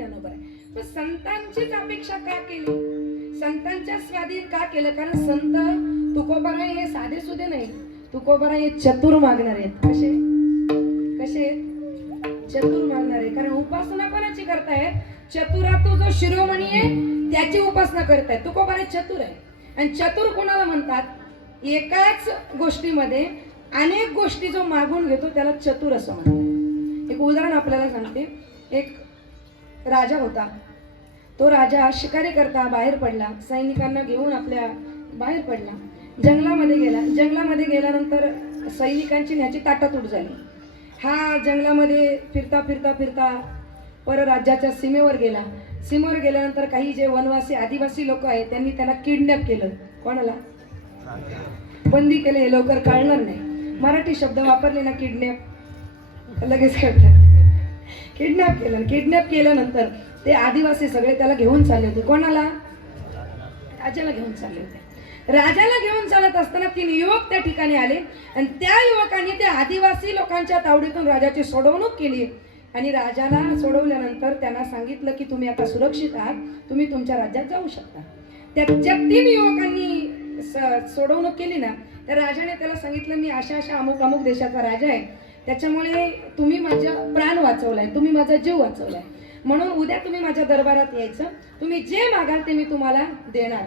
ज्ञानोबा आहे. पण संतांचीच अपेक्षा का केली? संतांच्या स्वाधीन का केलं? कारण संत तुकोबारा हे साधे सुधे नाही तुकोबरा हे चतुर मागणार आहेत. कसे? कसे? चतुर मागणारे कारण उपासना कोणाची करतायत? चतुरा तो जो शिरोमणी आहे त्याची उपासना करतायत. तुकोबाराय चतुर आहे. आणि चतुर कोणाला म्हणतात? एकाच गोष्टीमध्ये अनेक गोष्टी जो मागून घेतो त्याला चतुर असं म्हणतात. एक उदाहरण आपल्याला सांगते. एक राजा होता. तो राजा शिकारी करता बाहेर पडला. सैनिकांना घेऊन आपल्या बाहेर पडला. जंगलामध्ये गेला. जंगलामध्ये गेल्यानंतर सैनिकांची न्याची ताटातूट झाली. हा जंगलामध्ये फिरता फिरता फिरता पर राज्याच्या सीमेवर गेला. सीमेवर गेल्यानंतर काही जे वनवासी आदिवासी लोक आहेत त्यांनी त्यांना किडनॅप केलं. कोणाला? बंदी केले. हे लवकर कळणार नाही. मराठी शब्द वापरले ना किडनॅप लगेच कळतात किडनॅप केलं. किडनॅप केल्यानंतर ते आदिवासी सगळे त्याला घेऊन चालले होते. कोणाला? राजाला घेऊन चालले होते. राजाला घेऊन चालत असताना तीन युवक त्या ठिकाणी आले. आणि त्या युवकांनी त्या आदिवासी लोकांच्या तावडीतून राजाची सोडवणूक केली. आणि राजाला सोडवल्यानंतर त्यांना सांगितलं की तुम्ही आता सुरक्षित आहात. तुम्ही तुमच्या राज्यात जाऊ शकता. त्या ज्या तीन युवकांनी सोडवणूक केली ना त्या राजाने त्याला सांगितलं मी अशा अशा अमुक अमुक देशाचा राजा आहे. त्याच्यामुळे तुम्ही माझा प्राण वाचवलाय तुम्ही माझा जीव वाचवलाय. म्हणून उद्या तुम्ही माझ्या दरबारात यायचं. तुम्ही जे मागाल ते मी तुम्हाला देणार.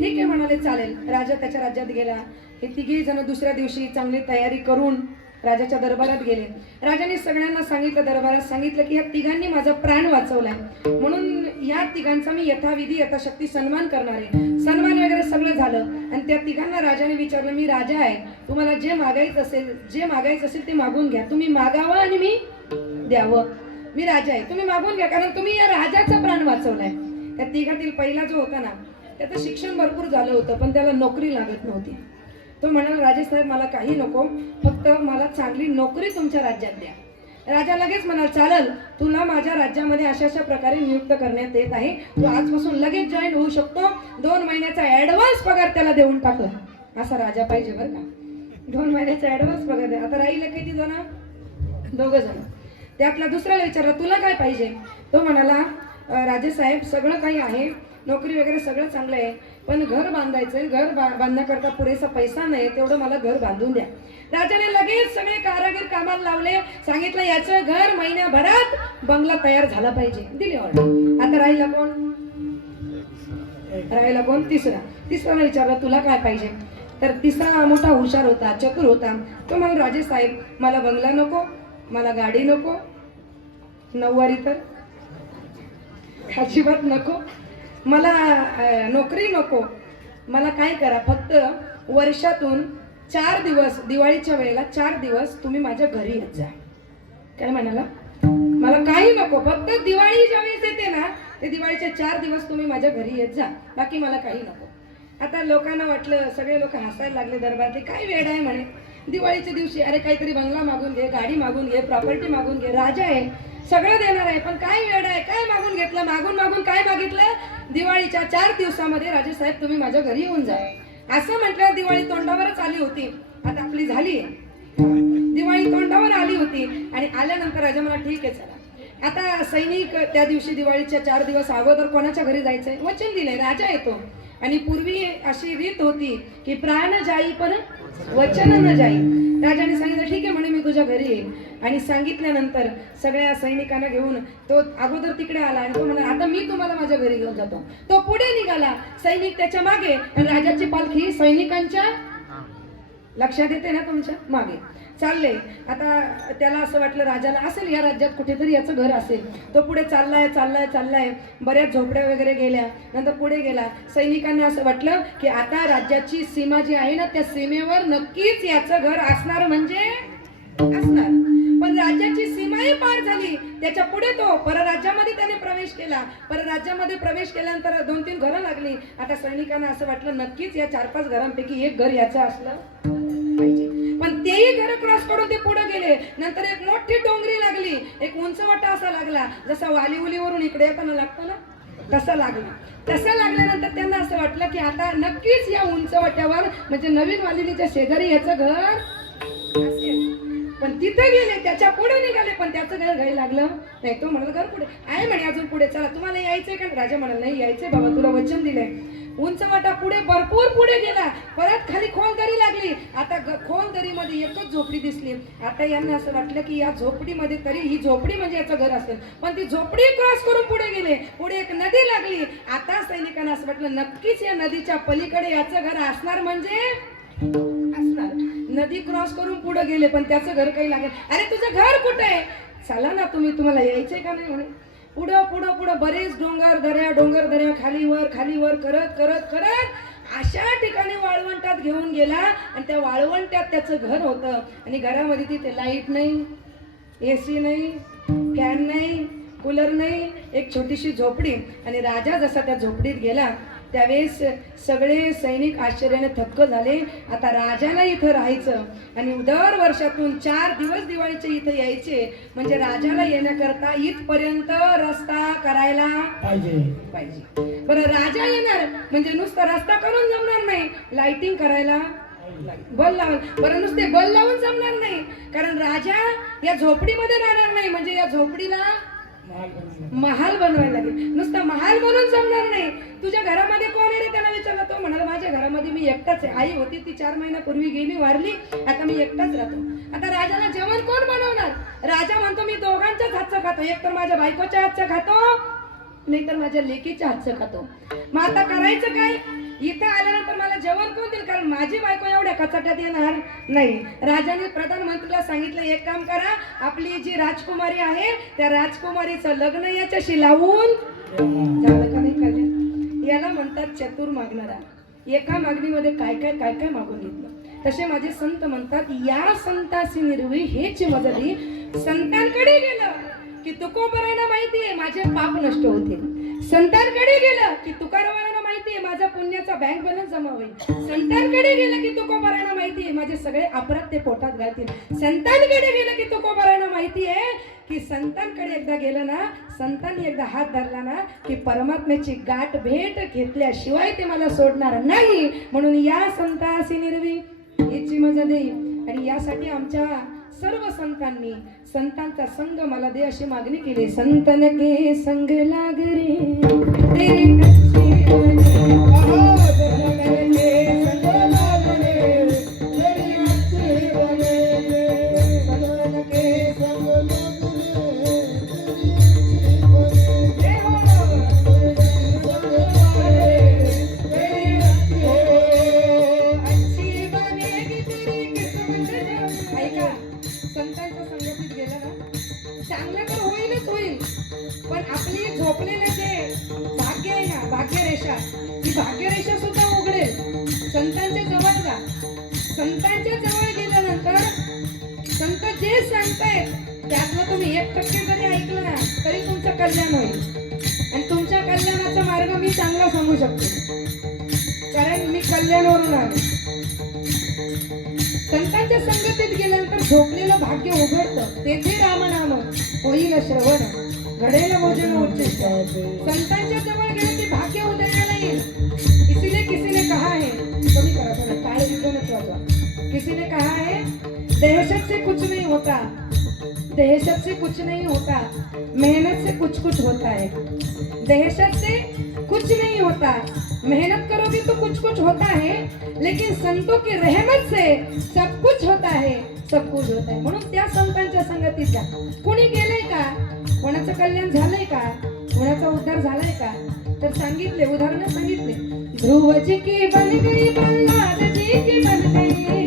ठीक आहे म्हणाले चालेल. राजा त्याच्या राज्यात गेला. हे तिघे जण दुसऱ्या दिवशी चांगली तयारी करून राजाच्या दरबारात गेले. राजाने सगळ्यांना सांगितलं दरबारात सांगितलं की या तिघांनी माझा प्राण वाचवलाय. म्हणून या तिघांचा मी यथाविधी यथाशक्ती सन्मान करणार आहे. सन्मान वगैरे सगळं झालं. आणि त्या तिघांना राजाने विचारलं मी राजा आहे तुम्हाला जे मागायचं असेल जे मागायचं असेल ते मागून घ्या. तुम्ही मागावं आणि मी द्यावं. मी राजा आहे तुम्ही मागून घ्या कारण तुम्ही या राजाचा प्राण वाचवलाय. त्या तिघातील पहिला जो होता ना त्याचं शिक्षण भरपूर झालं होतं पण त्याला नोकरी लागत नव्हती. तो म्हणाला राजेसाहेब मला काही नको फक्त मला चांगली नोकरी तुमच्या राज्यात द्या. राजा लगेच म्हणाल चालेल तुला माझ्या राज्यामध्ये अशा अशा प्रकारे नियुक्त करण्यात येत आहे. तू आजपासून लगेच जॉईन होऊ शकतो. दोन महिन्याचा ऍडव्हान्स पगार त्याला देऊन टाकला असा राजा पाहिजे बरं का. दोन महिन्याचा ऍडव्हान्स पगार द्या आता राहिलं किती जण? दोघ जण. त्यातला दुसऱ्याला विचारला तुला काय पाहिजे? तो म्हणाला राजेसाहेब सगळं काही आहे. नोकरी वगैरे सगळं चांगलं आहे. पण घर बांधायचंय. घर बा- बांधण्याकरता पुरेसा पैसा नाही. तेवढं मला घर बांधून द्या. राजाने लगेच सगळे कारागीर कामाला लावले. सांगितलं याचं घर महिन्याभरात बंगला तयार झाला पाहिजे. दिली ऑर्डर आता राहिला कोण? राहिला कोण? तिसरा. तिसऱ्याला विचारलं तुला काय पाहिजे? तर तिसरा मोठा हुशार होता चतुर होता. तो म्हणून राजेसाहेब मला बंगला नको मला गाडी नको नऊवारी तर अजिबात नको मला नोकरी नको. मला काय करा फक्त वर्षातून चार दिवस दिवाळीच्या वेळेला चार दिवस तुम्ही माझ्या घरी येत जा. काय म्हणाला? मला काही नको फक्त दिवाळी ज्यावेळेस येते ना ते दिवाळीचे चार दिवस तुम्ही माझ्या घरी येत जा. बाकी मला काही नको. आता लोकांना वाटलं सगळे लोक हसायला लागले दरबारले काय वेळ आहे म्हणे? दिवाळीच्या दिवशी अरे काहीतरी बंगला मागून घे गाडी मागून घे प्रॉपर्टी मागून घे राजा आहे सगळं देणार आहे पण काय वेळ आहे? काय मागून घेतलं? मागून मागून काय मागितलं? दिवाळीच्या चार दिवसामध्ये राजेसाहेब तुम्ही माझ्या घरी येऊन जा. असं म्हटलं दिवाळी तोंडावरच आली होती. आता आपली झाली दिवाळी तोंडावर आली होती आणि आल्यानंतर राजा मला ठीक आहे चला. आता सैनिक त्या दिवशी दिवाळीच्या चार दिवस अगोदर कोणाच्या घरी जायचंय? वचन दिलंय राजा येतो. आणि पूर्वी अशी रीत होती की प्राण जाई पण वचन न जाई. राजाने सांगितलं ठीक आहे म्हणे मी तुझ्या घरी येईन. आणि सांगितल्यानंतर सगळ्या सैनिकांना घेऊन तो अगोदर तिकडे आला आणि तो म्हणाला आता मी तुम्हाला माझ्या घरी घेऊन जातो. तो पुढे निघाला. सैनिक त्याच्यामागे आणि राजाची पालखी सैनिकांच्या लक्षात येते ना तुमच्या मागे. चालले. आता त्याला असं वाटलं राजाला असेल या राज्यात कुठेतरी याचं घर असेल. तो पुढे चाललाय चाललाय चाललाय. बऱ्याच झोपड्या वगैरे गेल्या. नंतर पुढे गेला. सैनिकांना असं वाटलं की आता राज्याची सीमा जी आहे ना त्या सीमेवर नक्कीच याचं घर असणार म्हणजे असणार. पण राज्याची सीमाही पार झाली. त्याच्या पुढे तो परराज्यामध्ये त्याने प्रवेश केला. परराज्यामध्ये प्रवेश केल्यानंतर दोन तीन घरं लागली. आता सैनिकांना असं वाटलं नक्कीच या चार पाच घरांपैकी एक घर याचं असलं. पण तेही घर क्रॉस करून ते पुढे गेले. नंतर एक मोठी डोंगरी लागली. एक उंच वाटा असा लागला. जसा वाली उलीवरून इकडे येताना लागतो ना? तसा लागला. तसा लागल्यानंतर त्यांना असं वाटलं की आता नक्कीच या उंच वाट्यावर म्हणजे नवीन वालिनीच्या शेजारी याचं घर पण तिथे गेले त्याच्या पुढे निघाले पण त्याचं घर घाई लागलं नाही. तो म्हणाल घर पुढे. आहे म्हणे अजून पुढे. चला तुम्हाला यायचंय का? राजा म्हणाला नाही यायचंय बाबा तुला वचन दिलंय. उंच वाटा पुढे भरपूर पुढे गेला. परत खाली खोल दरी लागली. आता खोल दरीमध्ये एकच झोपडी दिसली. आता यांना असं वाटलं की या झोपडीमध्ये तरी ही झोपडी म्हणजे याचं घर असेल. पण ती झोपडी क्रॉस करून पुढे गेले. पुढे एक नदी लागली. आता सैनिकांना असं वाटलं नक्कीच या नदीच्या पलीकडे याचं घर असणार म्हणजे? असणार. नदी क्रॉस करून पुढे गेले पण त्याचं घर काही लागेल. अरे तुझं घर कुठे? आहे चला ना तुम्ही तुम्हाला यायचंय का नाही म्हणे? पुढं पुढं पुढं बरेच डोंगर दऱ्या डोंगर दऱ्या खाली वर खाली वर करत करत करत अशा ठिकाणी वाळवंटात घेऊन गेला आणि त्या वाळवंटात त्याचं घर होतं. आणि घरामध्ये तिथे लाइट नाही ए सी नाही फॅन नाही कूलर नाही एक छोटीशी झोपडी. आणि राजा जसा त्या झोपडीत गेला त्यावेळेस सगळे सैनिक आश्चर्याने थक्क झाले. आता राजाला इथं राहायचं आणि दर वर्षातून चार दिवस दिवाळीचे इथं यायचे. म्हणजे राजाला येण्याकरता इथपर्यंत रस्ता करायला पाहिजे. पाहिजे. बरं राजा येणार. म्हणजे नुसतं रस्ता करून जमणार नाही. लाइटिंग करायला बल लावून. बरं नुसते बल लावून जमणार नाही. कारण राजा या झोपडीमध्ये राहणार नाही. म्हणजे या झोपडीला महाल बनवायला लागेल. नुसता महाल म्हणून जमणार नाही. तुझ्या घरामध्ये कोण आहे रे? त्याला विचारला तो म्हणाला माझ्या घरामध्ये मी एकटाच आहे. आई होती ती चार महिन्यापूर्वी गेली वारली. आता मी एकटाच राहतो. आता राजाला जेवण कोण बनवणार? राजा म्हणतो मी दोघांच्याच हातचं खातो. एक तर माझ्या बायकोच्या हातचं खातो नाही तर माझ्या लेकीच्या हातचं खातो. मग आता करायचं काय? इथं आल्यानंतर मला जेवण कोण देईल? कारण माझी बायको एवढ्या कचाट्यात येणार नाही. राजाने प्रधानमंत्रीला सांगितलं एक काम करा आपली जी राजकुमारी आहे त्या राजकुमारीचं लग्न याच्याशी लावून याला म्हणतात चतुर मागणारा. एका मागणीमध्ये काय काय काय काय मागून घेतलं? तसे माझे संत म्हणतात या संतासी निर्वी हेच मजली संतांकडे गेलं की तुकोबरायला माहितीये माझे पाप नष्ट होतील. संतांकडे गेलं की तुकारामांना नाहीये माझा पुण्याचा बँक बॅलन्स जमा होईल. संतांकडे गेलं की तुकोबरायला माहितीये माझे सगळे अपराध ते पोटात घालतील. संतांकडे गेलं की तुकोबरायला माहितीये की संतांकडे एकदा गेलं ना संतांनी एकदा हात धरला ना की परमात्म्याची गाठ भेट घेतल्याशिवाय ते मला सोडणार नाही. म्हणून या संतासी निर्वी याची मजा देईल आणि यासाठी आमच्या सर्व संतांनी संतांचा संघ मला दे अशी मागणी केली. संतन के संग लाग रे तेरे कच्चे भाग्यरेषा सुद्धा उघडेल. संतांच्या जवळ जा. संतांच्या जवळ गेल्यानंतर संत जे सांगतायत त्यातलं तुम्ही एक टक्के जरी ऐकलं ना तरी तुमचं कल्याण होईल. आणि तुमच्या कल्याणाचा मार्ग मी चांगला सांगू शकतो. कारण मी कल्याणवरून आलो. संतांच्या संगतीत गेल्यानंतर झोपलेलं भाग्य उघडतं. तेथे रामनाम होईल श्रवण घडेल भोजन उच्चिष्ट संतांच्या जवळ गेलं की भाग्य उदयाला इसीलिए किसी ने कहा है कमी करा थोड़ा काळे विद्वानच वाजवा किसी ने कहा है दहशत से कुछ नहीं होता. दहशत से कुछ नहीं होता. मेहनत से कुछ कुछ होता है. दहशत से कुछ नहीं होता. मेहनत करोगे तो कुछ कुछ होता है लेकिन संतों की रहमत से सब कुछ होता है. सब कुछ होता है. म्हणून त्या संतांच्या संगतीत जा. कुणी गेलंय का? कोणाचं कल्याण झालंय का? कोणाचा उद्धार झालाय का? तर सांगितले उदाहरण सांगितले. ध्रुवजी की बन गई बल्लाद जी की बन गई?